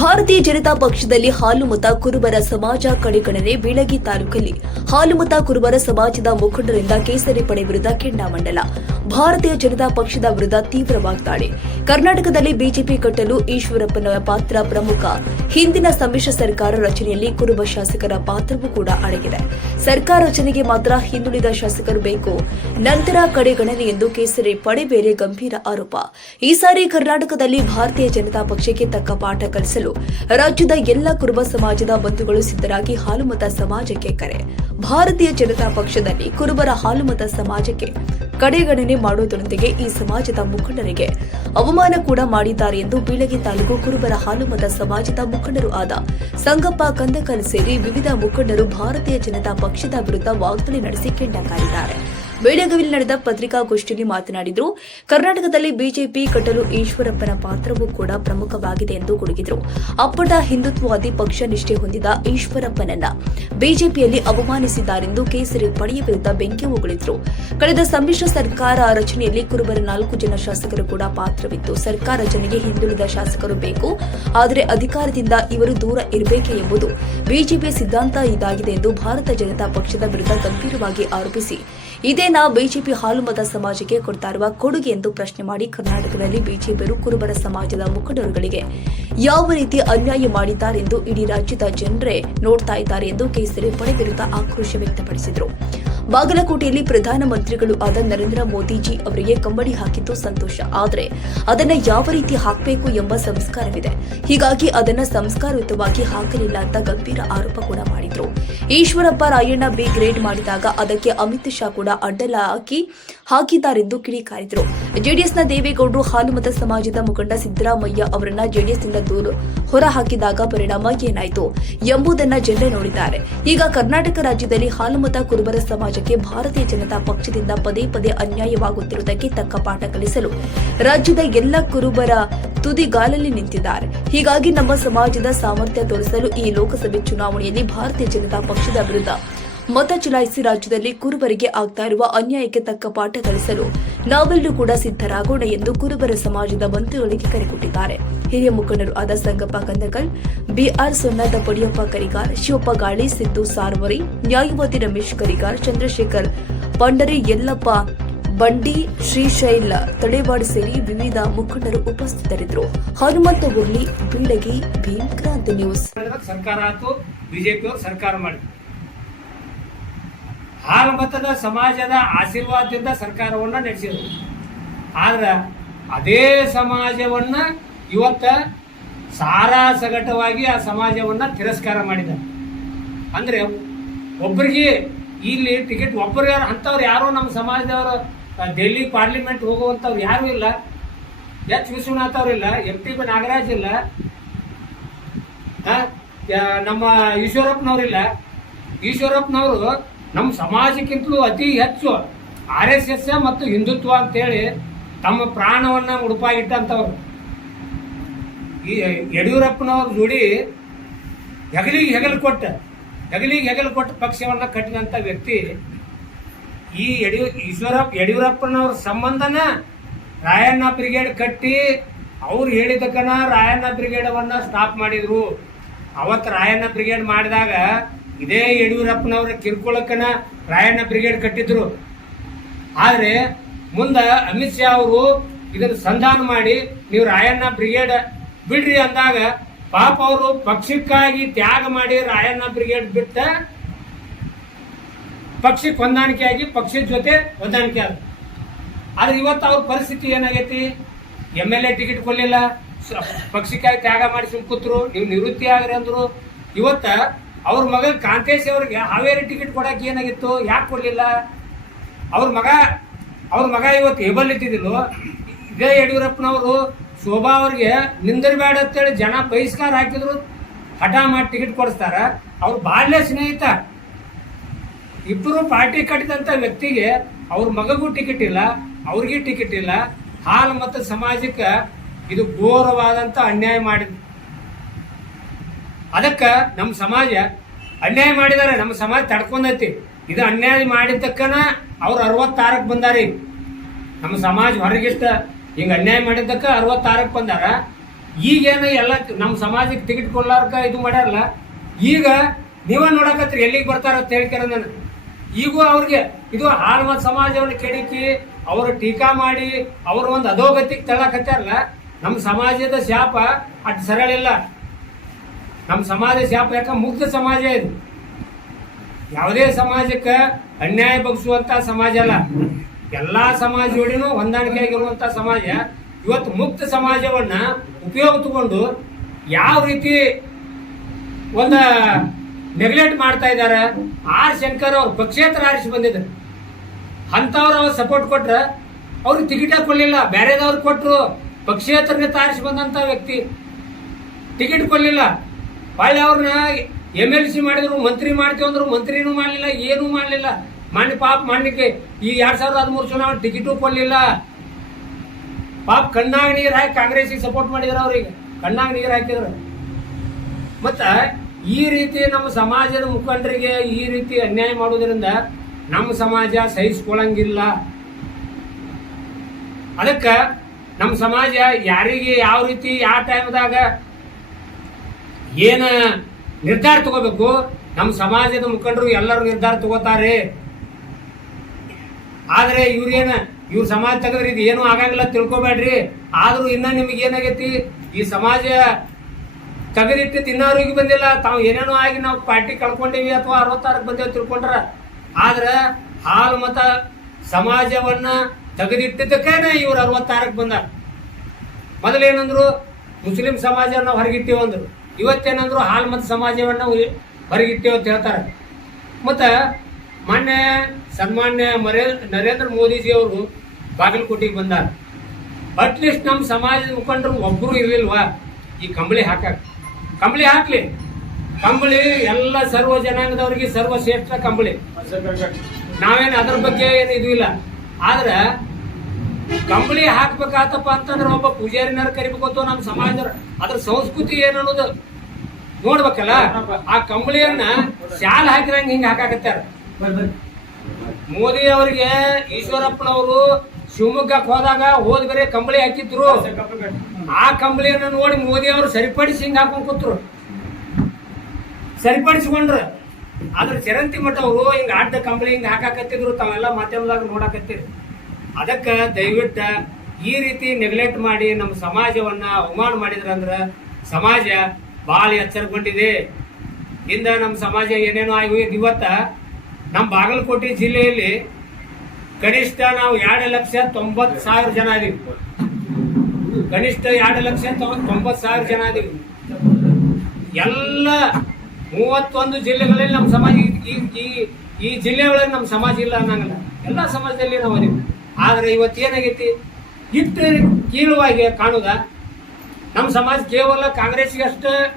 ಭಾರತೀಯ ಜನತಾ ಪಕ್ಷದಲ್ಲಿ ಹಾಲುಮತ ಕುರುಬರ ಸಮಾಜ ಕಡೆಗಣನೆ ಬೀಳಗಿ ತಾಲೂಕಲ್ಲಿ. ಹಾಲುಮತ ಕುರುಬರ ಸಮಾಜದ ಮುಖಂಡರಿಂದ ಕೇಸರಿ ಪಡೆ ವಿರುದ್ಧ ಕೆಂಡಾಮಂಡಲ. ಭಾರತೀಯ ಜನತಾ ಪಕ್ಷದ ವಿರುದ್ಧ ತೀವ್ರ ವಾಗ್ದಾಳಿ ಕರ್ನಾಟಕದಲ್ಲಿ ಬಿಜೆಪಿ ಕಟ್ಟಲು ಈಶ್ವರಪ್ಪನ ಪಾತ್ರ ಪ್ರಮುಖ. ಹಿಂದಿನ ಸಮ್ಮಿಶ್ರ ಸರ್ಕಾರ ರಚನೆಯಲ್ಲಿ ಕುರುಬ ಶಾಸಕರ ಪಾತ್ರವೂ ಕೂಡ ಅಡಗಿದೆ. ಸರ್ಕಾರ ರಚನೆಗೆ ಮಾತ್ರ ಹಿಂದುಳಿದ ಶಾಸಕರು ಬೇಕು. ನಂತರ ಕಡೆಗಣನೆ ಎಂದು ಕೇಸರಿ ಪಡೆ ಬೇರೆ ಗಂಭೀರ ಆರೋಪ. ಈ ಸಾರಿ ಕರ್ನಾಟಕದಲ್ಲಿ ಭಾರತೀಯ ಜನತಾ ಪಕ್ಷಕ್ಕೆ ತಕ್ಕ ಪಾಠ ಕಲಿಸಲು ರಾಜ್ಯದ ಎಲ್ಲ ಕುರುಬ ಸಮಾಜದ ಬಂಧುಗಳು ಸಿದ್ಧರಾಗಿ ಹಾಲುಮತ ಸಮಾಜಕ್ಕೆ ಕರೆ. ಭಾರತೀಯ ಜನತಾ ಪಕ್ಷದಲ್ಲಿ ಕುರುಬರ ಹಾಲುಮತ ಸಮಾಜಕ್ಕೆ ಕಡೆಗಣನೆ ಮಾಡುವುದರೊಂದಿಗೆ ಈ ಸಮಾಜದ ಮುಖಂಡರಿಗೆ ಅವಮಾನ ಕೂಡ ಮಾಡಿದ್ದಾರೆ ಎಂದು ಬೀಳಗಿ ತಾಲೂಕು ಕುರುಬರ ಹಾಲುಮತ ಸಮಾಜದ ಮುಖಂಡರು ಆದ ಸಂಗಪ್ಪ ಕಂದಕಲ್ ಸೇರಿ ವಿವಿಧ ಮುಖಂಡರು ಭಾರತೀಯ ಜನತಾ ಪಕ್ಷದ ವಿರುದ್ಧ ವಾಗ್ದಾಳಿ ನಡೆಸಿ ಕೆಂಡಕಾರಿದ್ದಾರೆ. ಬೆಳಗಾವಿಯಲ್ಲಿ ನಡೆದ ಪತ್ರಿಕಾಗೋಷ್ಠಿಯಲ್ಲಿ ಮಾತನಾಡಿದರು, ಕರ್ನಾಟಕದಲ್ಲಿ ಬಿಜೆಪಿ ಕಟ್ಟಲು ಈಶ್ವರಪ್ಪನ ಪಾತ್ರವೂ ಕೂಡ ಪ್ರಮುಖವಾಗಿದೆ ಎಂದು ಗುಡುಗಿದರು. ಅಪ್ಪಟ ಹಿಂದುತ್ವವಾದಿ ಪಕ್ಷ ನಿಷ್ಠೆ ಹೊಂದಿದ ಈಶ್ವರಪ್ಪನನ್ನ ಬಿಜೆಪಿಯಲ್ಲಿ ಅವಮಾನಿಸಿದ್ದಾರೆಂದು ಕೇಸರಿ ಪಡೆಯ ವಿರುದ್ಧ ಬೆಂಕಿ ಉಗುಳಿದ್ರು ಕಳೆದ ಸಮ್ಮಿಶ್ರ ಸರ್ಕಾರ ರಚನೆಯಲ್ಲಿ ಕುರುಬರ ನಾಲ್ಕು ಜನ ಶಾಸಕರು ಕೂಡ ಪಾತ್ರವಿತ್ತು. ಸರ್ಕಾರ ರಚನೆಗೆ ಹಿಂದುಳಿದ ಶಾಸಕರು ಬೇಕು, ಆದರೆ ಅಧಿಕಾರದಿಂದ ಇವರು ದೂರ ಇರಬೇಕೆ ಎಂಬುದು ಬಿಜೆಪಿಯ ಸಿದ್ಧಾಂತ ಇದಾಗಿದೆ ಎಂದು ಭಾರತ ಜನತಾ ಪಕ್ಷದ ವಿರುದ್ಧ ಗಂಭೀರವಾಗಿ ಆರೋಪಿಸಿ ಇದೇನಾ ಬಿಜೆಪಿ ಹಾಲುಮತ ಸಮಾಜಕ್ಕೆ ಕೊಡ್ತಾ ಇರುವ ಕೊಡುಗೆ ಎಂದು ಪ್ರಶ್ನೆ ಮಾಡಿ ಕರ್ನಾಟಕದಲ್ಲಿ ಬಿಜೆಪಿಯರು ಕುರುಬರ ಸಮಾಜದ ಮುಖಂಡರುಗಳಿಗೆ ಯಾವ ರೀತಿ ಅನ್ಯಾಯ ಮಾಡಿದ್ದಾರೆಂದು ಇಡೀ ರಾಜ್ಯದ ಜನರೇ ನೋಡ್ತಾ ಇದ್ದಾರೆ ಎಂದು ಕೇಸರಿ ಪಡೆ ವಿರುದ್ಧ ಆಕ್ರೋಶ ವ್ಯಕ್ತಪಡಿಸಿದರು. ಬಾಗಲಕೋಟೆಯಲ್ಲಿ ಪ್ರಧಾನಮಂತ್ರಿಗಳು ಆದ ನರೇಂದ್ರ ಮೋದಿಜಿ ಅವರಿಗೆ ಕಂಬಳಿ ಹಾಕಿದ್ದು ಸಂತೋಷ. ಆದರೆ ಅದನ್ನ ಯಾವ ರೀತಿ ಹಾಕಬೇಕು ಎಂಬ ಸಂಸ್ಕಾರವಿದೆ. ಹೀಗಾಗಿ ಅದನ್ನ ಸಂಸ್ಕಾರಯುತವಾಗಿ ಹಾಕಲಿಲ್ಲ ಅಂತ ಗಂಭೀರ ಆರೋಪ ಕೂಡ ಮಾಡಿದ್ರು. ಈಶ್ವರಪ್ಪ ರಾಯಣ್ಣ ಬಿ ಗ್ರೇಡ್ ಮಾಡಿದಾಗ ಅದಕ್ಕೆ ಅಮಿತ್ ಶಾ ಕೂಡ ಅಡ್ಡಲ ಹಾಕಿ, ಹಾಕಿದ್ದಾರೆಂದು ಕಿಡಿಕಾರಿದ್ರು ಜೆಡಿಎಸ್ನ ದೇವೇಗೌಡರು ಹಾಲುಮತ ಸಮಾಜದ ಮುಖಂಡ ಸಿದ್ದರಾಮಯ್ಯ ಅವರನ್ನ ಜೆಡಿಎಸ್ನಿಂದ ದೂರ ಹೊರ ಹಾಕಿದಾಗ ಪರಿಣಾಮ ಏನಾಯಿತು ಎಂಬುದನ್ನ ಜನರೇ ನೋಡಿದ್ದಾರೆ. ಈಗ ಕರ್ನಾಟಕ ರಾಜ್ಯದಲ್ಲಿ ಹಾಲುಮತ ಕುರುಬರ ಸಮಾಜಕ್ಕೆ ಭಾರತೀಯ ಜನತಾ ಪಕ್ಷದಿಂದ ಪದೇ ಪದೇ ಅನ್ಯಾಯವಾಗುತ್ತಿರುವುದಕ್ಕೆ ತಕ್ಕ ಪಾಠ ಕಲಿಸಲು ರಾಜ್ಯದ ಎಲ್ಲ ಕುರುಬರ ತುದಿಗಾಲಲ್ಲಿ ನಿಂತಿದ್ದಾರೆ. ಹೀಗಾಗಿ ನಮ್ಮ ಸಮಾಜದ ಸಾಮರ್ಥ್ಯ ತೋರಿಸಲು ಈ ಲೋಕಸಭೆ ಚುನಾವಣೆಯಲ್ಲಿ ಭಾರತೀಯ ಜನತಾ ಪಕ್ಷದ ವಿರುದ್ಧ ಮತ ಚಲಾಯಿಸಿ ರಾಜ್ಯದಲ್ಲಿ ಕುರುಬರಿಗೆ ಆಗ್ತಾ ಇರುವ ಅನ್ಯಾಯಕ್ಕೆ ತಕ್ಕ ಪಾಠ ಕಲಿಸಲು ನಾವೆಲ್ಲರೂ ಕೂಡ ಸಿದ್ಧರಾಗೋಣ ಎಂದು ಕುರುಬರ ಸಮಾಜದ ಬಂಧುಗಳಿಗೆ ಕರೆ ಕೊಟ್ಟಿದ್ದಾರೆ. ಹಿರಿಯ ಮುಖಂಡರು ಆದ ಸಂಗಪ್ಪ ಕಂದಕಲ್, ಬಿಆರ್ ಸೊನ್ನಾದ ಪಡಿಯಪ್ಪ ಕರಿಗಾರ್, ಶಿವಪ್ಪ ಗಾಳಿ, ಸಿದ್ದು ಸಾರ್ವರಿ ನ್ಯಾಯವಾದಿ ರಮೇಶ್ ಕರಿಗಾರ್, ಚಂದ್ರಶೇಖರ್ ಪಂಡರಿ, ಯಲ್ಲಪ್ಪ ಬಂಡಿ, ಶ್ರೀಶೈಲ ತಡೆವಾಡ ಸೇರಿ ವಿವಿಧ ಮುಖಂಡರು ಉಪಸ್ಥಿತರಿದ್ದರು. ಹನುಮಂತ ಉರ್ಲಿ ಬೀಳಗಿ, ಭೀಮ್ ಕ್ರಾಂತಿ ನ್ಯೂಸ್. ಸರ್ಕಾರ ಆಯ್ತು, ಬಿಜೆಪಿ ಸರ್ಕಾರ ಮಾಡಿ ಹಾಲಮತದ ಸಮಾಜದ ಆಶೀರ್ವಾದದಿಂದ ಸರ್ಕಾರವನ್ನ ನಡೆಸಿದ್ರು. ಆದ್ರೆ ಅದೇ ಸಮಾಜವನ್ನ ಇವತ್ತ ಸಾರಾ ಸಗಟವಾಗಿ ಆ ಸಮಾಜವನ್ನ ತಿರಸ್ಕಾರ ಮಾಡಿದ್ದಾರೆ. ಅಂದ್ರೆ ಒಬ್ಬರಿಗೆ ಇಲ್ಲಿ ಟಿಕೆಟ್ ಒಬ್ಬರು ಯಾರು ಅಂಥವ್ರು ಯಾರೋ ನಮ್ಮ ಸಮಾಜದವರು ಡೆಲ್ಲಿ ಪಾರ್ಲಿಮೆಂಟ್ ಹೋಗುವಂಥವ್ರು ಯಾರೂ ಇಲ್ಲ. ಎಚ್. ವಿಶ್ವನಾಥ್ ಅವ್ರಿಲ್ಲ ಎಂ. ಟಿ. ಬಿ ನಾಗರಾಜ್ ಇಲ್ಲ. ನಮ್ಮ ಈಶ್ವರಪ್ಪನವರಿಲ್ಲ ಈಶ್ವರಪ್ಪನವರು ನಮ್ಮ ಸಮಾಜಕ್ಕಿಂತಲೂ ಅತಿ ಹೆಚ್ಚು ಆರ್ ಎಸ್ ಎಸ್ ಮತ್ತು ಹಿಂದುತ್ವ ಅಂತೇಳಿ ತಮ್ಮ ಪ್ರಾಣವನ್ನ ಮುಡುಪಾಗಿಟ್ಟಂಥವ್ರು. ಈ ಯಡಿಯೂರಪ್ಪನವ್ರ ಜೋಡಿ ಹೆಗಲಿಗೆ ಹೆಗಲು ಕೊಟ್ಟ, ಹೆಗಲಿಗೆ ಹೆಗಲು ಕೊಟ್ಟ ಪಕ್ಷವನ್ನ ಕಟ್ಟಿದಂಥ ವ್ಯಕ್ತಿ ಈ ಯಡಿಯೂ, ಈಶ್ವರಪ್ಪ, ಯಡಿಯೂರಪ್ಪನವ್ರ ಸಂಬಂಧನ ರಾಯಣ್ಣ ಬ್ರಿಗೇಡ್ ಕಟ್ಟಿ ಅವ್ರು ಹೇಳಿದಕ್ಕನ ರಾಯಣ್ಣ ಬ್ರಿಗೇಡವನ್ನ ಸ್ಟಾಪ್ ಮಾಡಿದ್ರು. ಅವತ್ತು ರಾಯಣ್ಣ ಬ್ರಿಗೇಡ್ ಮಾಡಿದಾಗ ಇದೇ ಯಡಿಯೂರಪ್ಪನವ್ರ ಕಿರ್ಕೊಳಕ್ಕನ ರಾಯಣ್ಣ ಬ್ರಿಗೇಡ್ ಕಟ್ಟಿದ್ರು. ಆದ್ರೆ ಮುಂದ ಅಮಿತ್ ಶಾ ಅವರು ಇದನ್ನು ಸಂಧಾನ ಮಾಡಿ, ನೀವು ರಾಯಣ್ಣ ಬ್ರಿಗೇಡ್ ಬಿಡ್ರಿ ಅಂದಾಗ ಪಾಪ ಅವರು ಪಕ್ಷಕ್ಕಾಗಿ ತ್ಯಾಗ ಮಾಡಿ ರಾಯಣ್ಣ ಬ್ರಿಗೇಡ್ ಬಿಟ್ಟ ಪಕ್ಷಕ್ಕೆ ಹೊಂದಾಣಿಕೆ ಆಗಿ ಪಕ್ಷದ ಜೊತೆ ಹೊಂದಾಣಿಕೆ ಆದ ಆದ್ರೆ ಇವತ್ತು ಅವ್ರ ಪರಿಸ್ಥಿತಿ ಏನಾಗೈತಿ? ಎಂ ಎಲ್ ಎ ಟಿಕೆಟ್ ಕೊಡ್ಲಿಲ್ಲ. ಪಕ್ಷಕ್ಕಾಗಿ ತ್ಯಾಗ ಮಾಡಿ ಸುಮ್ ಕೂತ್ರು. ನೀವು ನಿವೃತ್ತಿ ಆಗ್ರಿ ಅಂದ್ರು. ಇವತ್ತ ಅವ್ರ ಮಗ ಕಾಂತೇಶ್ ಅವ್ರಿಗೆ ಹಾವೇರಿ ಟಿಕೆಟ್ ಕೊಡಕ್ಕೆ ಏನಾಗಿತ್ತು? ಯಾಕೆ ಕೊಡಲಿಲ್ಲ? ಅವ್ರ ಮಗ ಅವ್ರ ಮಗ ಇವತ್ತು ಏಬಲ್ ಇದ್ದಿದ್ದಿಲ್ಲ? ಇದೇ ಯಡಿಯೂರಪ್ಪನವರು ಶೋಭಾ ಅವ್ರಿಗೆ ನಿಂದಿರಬೇಡ ಅಂತೇಳಿ ಜನ ಬಹಿಷ್ಕಾರ ಹಾಕಿದ್ರು, ಹಠ ಮಾಡಿ ಟಿಕೆಟ್ ಕೊಡಿಸ್ತಾರ. ಅವ್ರು ಬಾಲ್ಯ ಸ್ನೇಹಿತ. ಇಬ್ಬರು ಪಾರ್ಟಿ ಕಟ್ಟಿದಂತ ವ್ಯಕ್ತಿಗೆ ಅವ್ರ ಮಗಗೂ ಟಿಕೆಟ್ ಇಲ್ಲ, ಅವ್ರಿಗೆ ಟಿಕೆಟ್ ಇಲ್ಲ. ಹಾಲು ಮತ್ತು ಸಮಾಜಕ್ಕೆ ಇದು ಘೋರವಾದಂಥ ಅನ್ಯಾಯ ಮಾಡಿದ. ಅದಕ್ಕೆ ನಮ್ಮ ಸಮಾಜ ಅನ್ಯಾಯ ಮಾಡಿದಾರೆ, ನಮ್ಮ ಸಮಾಜ ತಡ್ಕೊಂಡೈತಿ. ಇದು ಅನ್ಯಾಯ ಮಾಡಿದ್ದಕ್ಕನ ಅವ್ರು ಅರವತ್ತಾರಕ್ಕೆ ಬಂದಾರಿ. ನಮ್ಮ ಸಮಾಜ ಹೊರಗಿಷ್ಟ ಹಿಂಗ ಅನ್ಯಾಯ ಮಾಡಿದ್ದಕ್ಕ ಅರವತ್ತಾರಕ್ಕೆ ಬಂದಾರ. ಈಗೇನು ಎಲ್ಲ ನಮ್ಮ ಸಮಾಜಕ್ಕೆ ಟಿಕೆಟ್ ಇದು ಮಾಡ್ಯಾರಲ್ಲ, ಈಗ ನೀವ ನೋಡಕತ್ರಿ ಎಲ್ಲಿಗೆ ಬರ್ತಾರ ಅಂತ ಹೇಳ್ತಾರ ನಾನು ಈಗೂ ಅವ್ರಿಗೆ ಇದು ಆಳ್ಮತ್ ಸಮಾಜವನ್ನು ಕೆಡಿಕಿ, ಅವರು ಟೀಕಾ ಮಾಡಿ, ಅವ್ರ ಒಂದು ಅಧೋಗತಿಗೆ ತಳ್ಳಕತ್ತಾರಲ್ಲ ನಮ್ಮ ಸಮಾಜದ ಶಾಪ ಅಟ್ ಸರಳ ಇಲ್ಲ. ನಮ್ಮ ಸಮಾಜ ಶಾಪ ಯಾಕ ಮುಗ್ಧ ಸಮಾಜ ಇದು. ಯಾವುದೇ ಸಮಾಜಕ್ಕೆ ಅನ್ಯಾಯ ಬಗ್ಸುವಂತ ಸಮಾಜ ಅಲ್ಲ. ಎಲ್ಲಾ ಸಮಾಜ ಹೊಂದಾಣಿಕೆ ಆಗಿರುವಂತ ಸಮಾಜ, ಇವತ್ತು ಮುಕ್ತ ಸಮಾಜವನ್ನ ಉಪಯೋಗ ತಗೊಂಡು ಯಾವ ರೀತಿ ಒಂದ ನೆಗ್ಲೆಕ್ಟ್ ಮಾಡ್ತಾ ಇದ್ದಾರೆ ಆರ್ ಶಂಕರ್ ಅವ್ರು ಪಕ್ಷೇತರ ಆರಿಸಿ ಬಂದಿದ್ರು. ಅವ್ರು ಸಪೋರ್ಟ್ ಕೊಟ್ರ ಅವ್ರಿಗೆ ಟಿಕೆಟ್ ಕೊಡ್ಲಿಲ್ಲ ಬೇರೆದವ್ರು ಕೊಟ್ರು ಪಕ್ಷೇತರನೇ ತಾರಿಸಿ ಬಂದಂತ ವ್ಯಕ್ತಿ. ಟಿಕೆಟ್ ಕೊಡ್ಲಿಲ್ಲ. ಹೊಳ್ಳಿ ಅವ್ರನ್ನ ಎಂ ಎಲ್ ಸಿ ಮಾಡಿದ್ರು, ಮಂತ್ರಿ ಮಾಡ್ತೀವಿ ಅಂದ್ರು ಮಂತ್ರಿನೂ ಮಾಡಲಿಲ್ಲ, ಏನೂ ಮಾಡಲಿಲ್ಲ. ಮಾನ್ಯ ಪಾಪ ಮಣ್ಣಿಗೆ ಈ ಎರಡ್ ಸಾವಿರದ ಹದಿಮೂರು ಚುನಾವಣೆ ಟಿಕೆಟು ಕೊಡ್ಲಿಲ್ಲ. ಪಾಪ ಕಣ್ಣಾಗ ನೀರು ಹಾಕಿ ಕಾಂಗ್ರೆಸ್ಗೆ ಸಪೋರ್ಟ್ ಮಾಡಿದ್ರು ಅವ್ರಿಗೆ ಕಣ್ಣಾಗ ನೀರು ಹಾಕಿದ್ರು. ಮತ್ತ ಈ ರೀತಿ ನಮ್ಮ ಸಮಾಜದ ಮುಖಂಡರಿಗೆ ಈ ರೀತಿ ಅನ್ಯಾಯ ಮಾಡೋದ್ರಿಂದ ನಮ್ಮ ಸಮಾಜ ಸಹಿಸ್ಕೊಳ್ಳಂಗಿಲ್ಲ. ಅದಕ್ಕೆ ನಮ್ಮ ಸಮಾಜ ಯಾರಿಗೆ ಯಾವ ರೀತಿ, ಯಾವ ಟೈಮ್ದಾಗ ಏನು ನಿರ್ಧಾರ ತಗೋಬೇಕು, ನಮ್ಮ ಸಮಾಜದ ಮುಖಂಡರು ಎಲ್ಲರೂ ನಿರ್ಧಾರ ತಗೋತಾರೆ. ಆದ್ರೆ ಇವ್ರೇನ ಇವ್ರ ಸಮಾಜ ತೆಗೆದ್ರೆ ಇದು ಏನು ಆಗಂಗಿಲ್ಲ ತಿಳ್ಕೊಬೇಡ್ರಿ. ಆದ್ರೂ ಇನ್ನ ನಿಮ್ಗೆ ಏನಾಗೈತಿ? ಈ ಸಮಾಜ ತೆಗೆದಿಟ್ಟು ತಿನ್ನೋರಿಗೆ ಬಂದಿಲ್ಲ. ತಾವು ಏನೇನೋ ಆಗಿ ನಾವು ಪಾರ್ಟಿ ಕಳ್ಕೊಂಡೀವಿ ಅಥವಾ ಅರವತ್ತಾರಕ್ಕೆ ಬಂದೇವಿ ತಿಳ್ಕೊಂಡ್ರ. ಆದ್ರೆ ಹಾಲು ಮತ ಸಮಾಜವನ್ನ ತೆಗೆದಿಟ್ಟಿದ್ದಕ್ಕೇನೆ ಇವ್ರು ಅರವತ್ತಾರಕ್ಕೆ ಬಂದಾರ. ಮೊದಲೇನಂದ್ರು ಮುಸ್ಲಿಂ ಸಮಾಜವನ್ನ ನಾವು ಹೊರಗಿಟ್ಟೇವು ಅಂದ್ರು. ಇವತ್ತೇನಂದ್ರು ಹಾಲು ಮತ ಸಮಾಜವನ್ನ ಹೊರಗಿಟ್ಟೇವು ಅಂತ ಹೇಳ್ತಾರೆ. ಮತ್ತ ಮೊನ್ನೆ ಸನ್ಮಾನ್ಯ ನರೇಂದ್ರ ಮೋದಿಜಿ ಅವರು ಬಾಗಲಕೋಟೆಗೆ ಬಂದಾರ. ಅಟ್ಲೀಸ್ಟ್ ನಮ್ಮ ಸಮಾಜದ ಮುಖಂಡರು ಒಬ್ರು ಇರ್ಲಿಲ್ವಾ? ಈ ಕಂಬಳಿ ಹಾಕಕ್ಕೆ ಕಂಬಳಿ ಹಾಕ್ಲಿ. ಕಂಬಳಿ ಎಲ್ಲ ಸರ್ವ ಜನಾಂಗದವ್ರಿಗೆ ಸರ್ವಶ್ರೇಷ್ಠ ಕಂಬಳಿ. ನಾವೇನು ಅದ್ರ ಬಗ್ಗೆ ಏನು ಇದು ಇಲ್ಲ. ಆದ್ರೆ ಕಂಬಳಿ ಹಾಕ್ಬೇಕಾತಪ್ಪ ಅಂತಂದ್ರೆ ಒಬ್ಬ ಪೂಜಾರಿನಾರು ಕರಿಬೇಕು ನಮ್ಮ ಸಮಾಜದ ಅದ್ರ ಸಂಸ್ಕೃತಿ ಏನು ಅನ್ನೋದು ನೋಡ್ಬೇಕಲ್ಲ? ಆ ಕಂಬಳಿಯನ್ನ ಶಾಲ್ ಹಾಕಿರಂಗ ಹಿಂಗ ಹಾಕಾಕತ್ತಾರ. ಮೋದಿ ಅವರಿಗೆ ಈಶ್ವರಪ್ಪನವರು ಶಿವಮೊಗ್ಗಕ್ಕೆ ಹೋದಾಗ ಹೋದ್ ಬೇರೆ ಕಂಬಳಿ ಹಾಕಿದ್ರು. ಆ ಕಂಬಳಿಯನ್ನು ನೋಡಿ ಮೋದಿ ಅವರು ಸರಿಪಡಿಸಿ ಹಿಂಗ ಹಾಕೊಂಡ್ ಕೂತ್ರು. ಸರಿಪಡಿಸಿಕೊಂಡ್ರು. ಆದ್ರೆ ಚರಂತಿ ಮಠ ಅವರು ಹಿಂಗ ಅಡ್ಡ ಕಂಬಳಿ ಹಿಂಗ ಹಾಕಾಕತ್ತಿದ್ರು ತಾವೆಲ್ಲ ಮಾಧ್ಯಮದಾಗ ನೋಡಾಕತ್ತಿರಿ. ಅದಕ್ಕೆ ದಯವಿಟ್ಟ ಈ ರೀತಿ ನೆಗ್ಲೆಕ್ಟ್ ಮಾಡಿ ನಮ್ಮ ಸಮಾಜವನ್ನ ಅವಮಾನ ಮಾಡಿದ್ರಂದ್ರ ಸಮಾಜ ಬಹಳ ಎಚ್ಚರಗೊಂಡಿದೆ. ಇಂದ ನಮ್ಮ ಸಮಾಜ ಏನೇನೋ ಆಗಿ. ಇವತ್ತ ನಮ್ಮ ಬಾಗಲಕೋಟೆ ಜಿಲ್ಲೆಯಲ್ಲಿ ಕನಿಷ್ಠ ನಾವು ಎರಡು ಲಕ್ಷ ತೊಂಬತ್ ಸಾವಿರ ಜನ ಇದೀವಿ. ಕನಿಷ್ಠ ಎರಡು ಲಕ್ಷ ತೊಂಬತ್- ತೊಂಬತ್ ಸಾವಿರ ಜನ ಇದೀವಿ. ಎಲ್ಲ ಮೂವತ್ತೊಂದು ಜಿಲ್ಲೆಗಳಲ್ಲಿ ನಮ್ಮ ಸಮಾಜ ಈ- ಈ ಜಿಲ್ಲೆಗಳಲ್ಲಿ ನಮ್ಮ ಸಮಾಜ ಇಲ್ಲ ಅನ್ನಂಗಿಲ್ಲ. ಎಲ್ಲ ಸಮಾಜದಲ್ಲಿ ನಾವು ಅದೀವಿ ಆದರೆ ಇವತ್ತು ಏನಾಗೈತಿ? ಇಟ್ಟು ಕೀಳುವಾಗಿ ಕಾಣುದ. ನಮ್ಮ ಸಮಾಜ ಕೇವಲ ಕಾಂಗ್ರೆಸ್ಗೆ ಅಷ್ಟೇ